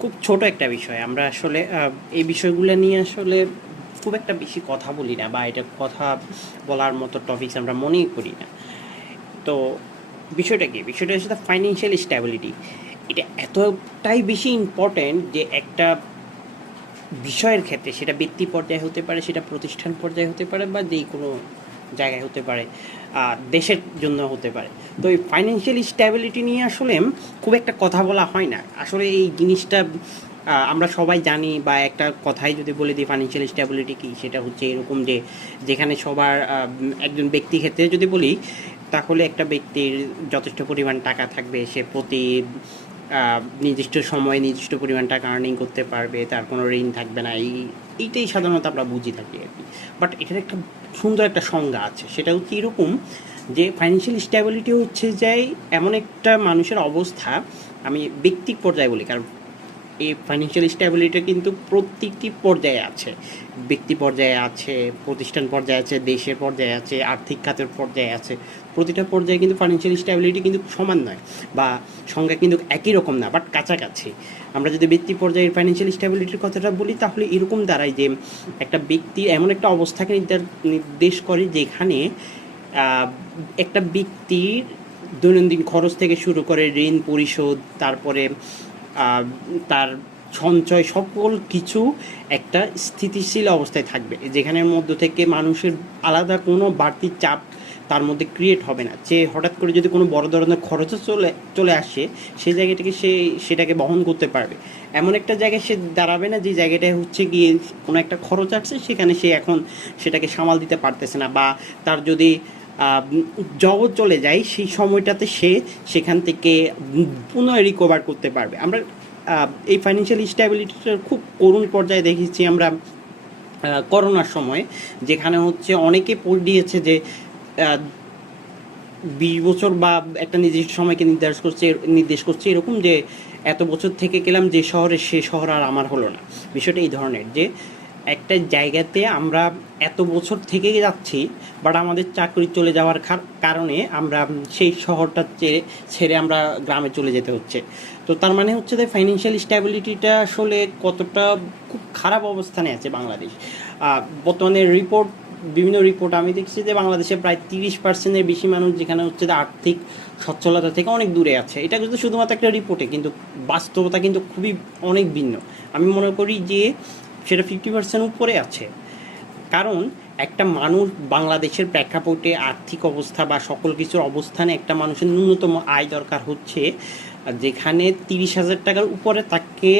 খুব ছোট একটা বিষয়। আমরা আসলে এই বিষয়গুলো নিয়ে আসলে খুব একটা বেশি কথা বলি না, বা এটা কথা বলার মতো টপিকস আমরা মনেই করি না। তো বিষয়টা কি? বিষয়টা হচ্ছে ফাইন্যান্সিয়াল স্ট্যাবিলিটি। এটা এতটাই বেশি ইম্পর্ট্যান্ট যে একটা বিষয়ের ক্ষেত্রে, সেটা ব্যক্তি পর্যায়ে হতে পারে, সেটা প্রতিষ্ঠান পর্যায়ে হতে পারে, বা যেই কোনো জায়গায় হতে পারে, দেশের জন্য হতে পারে। তো এই ফাইন্যান্সিয়াল স্ট্যাবিলিটি নিয়ে আসলে খুব একটা কথা বলা হয় না। আসলে এই জিনিসটা আমরা সবাই জানি, বা একটা কথাই যদি বলে দিই ফাইন্যান্সিয়াল স্ট্যাবিলিটি কী, সেটা হচ্ছে এরকম যে যেখানে সবার একজন ব্যক্তি ক্ষেত্রে যদি বলি, তাহলে একটা ব্যক্তির যথেষ্ট পরিমাণ টাকা থাকবে, সে প্রতি নির্দিষ্ট সময়ে নির্দিষ্ট পরিমাণ টাকা আর্নিং করতে পারবে, তার কোনো ঋণ থাকবে না। এইটাই সাধারণত আমরা বুঝি থাকি আর কি। বাট এটার একটা সুন্দর একটা সংজ্ঞা আছে, সেটা হচ্ছে এরকম যে ফাইন্যান্সিয়াল স্ট্যাবিলিটি হচ্ছে যে এমন একটা মানুষের অবস্থা, আমি ব্যক্তিক পর্যায়ে বলি, কারণ এই ফাইন্যান্সিয়াল স্ট্যাবিলিটি কিন্তু প্রত্যেকটি পর্যায়ে আছে। ব্যক্তি পর্যায়ে আছে, প্রতিষ্ঠান পর্যায়ে আছে, দেশের পর্যায়ে আছে, আর্থিক খাতের পর্যায়ে আছে। প্রতিটা পর্যায়ে কিন্তু ফাইন্যান্সিয়াল স্ট্যাবিলিটি কিন্তু সমান নয়, বা সংজ্ঞা কিন্তু একই রকম না, বাট কাছাকাছি। আমরা যদি ব্যক্তি পর্যায়ের ফাইন্যান্সিয়াল স্ট্যাবিলিটির কথাটা বলি, তাহলে এরকম দাঁড়ায় যে একটা ব্যক্তির এমন একটা অবস্থাকে নির্দেশ করে যেখানে একটা ব্যক্তির দৈনন্দিন খরচ থেকে শুরু করে ঋণ পরিশোধ, তারপরে তার সঞ্চয়, সকল কিছু একটা স্থিতিশীল অবস্থায় থাকবে, যেখানের মধ্য থেকে মানুষের আলাদা কোনো বাড়তি চাপ তার মধ্যে ক্রিয়েট হবে না। যে হঠাৎ করে যদি কোনো বড় ধরনের খরচও চলে আসে, সেই জায়গাটাকে সে সেটাকে বহন করতে পারবে। এমন একটা জায়গায় সে দাঁড়াবে না যে জায়গাটায় হচ্ছে গিয়ে কোনো একটা খরচ আসছে, সেখানে সে এখন সেটাকে সামাল দিতে পারতেছে না, বা তার যদি জগৎ চলে যায়, সেই সময়টাতে সে সেখান থেকে পুনঃ রিকভার করতে পারবে। আমরা এই ফাইন্যান্সিয়াল স্ট্যাবিলিটিটার খুব করুণ পর্যায়ে দেখেছি আমরা করোনার সময়, যেখানে হচ্ছে অনেকে পড়িয়েছে যে 20 বছর বা একটা নির্দিষ্ট সময়কে নির্দেশ করছে এরকম যে এত বছর থেকে গেলাম যে শহরে, সে শহর আর আমার হলো না। বিষয়টা এই ধরনের যে একটা জায়গাতে আমরা এত বছর থেকে যাচ্ছি, বাট আমাদের চাকরি চলে যাওয়ার কারণে আমরা সেই শহরটা ছেড়ে আমরা গ্রামে চলে যেতে হচ্ছে। তো তার মানে হচ্ছে যে ফাইন্যান্সিয়াল স্ট্যাবিলিটিটা আসলে কতটা খুব খারাপ অবস্থানে আছে বাংলাদেশ। বর্তমানে বিভিন্ন রিপোর্ট আমি দেখছি যে বাংলাদেশে প্রায় 30%-এর বেশি মানুষ যেখানে হচ্ছে যে আর্থিক সচ্ছলতা থেকে অনেক দূরে আছে। এটা কিন্তু শুধুমাত্র একটা রিপোর্টে, কিন্তু বাস্তবতা কিন্তু খুবই অনেক ভিন্ন। আমি মনে করি যে সেটা 50% উপরে আছে। কারণ একটা মানুষ বাংলাদেশের প্রেক্ষাপটে আর্থিক অবস্থা বা সকল কিছুর অবস্থানে একটা মানুষের ন্যূনতম আয় দরকার হচ্ছে, যেখানে 30,000 টাকার উপরে তাকে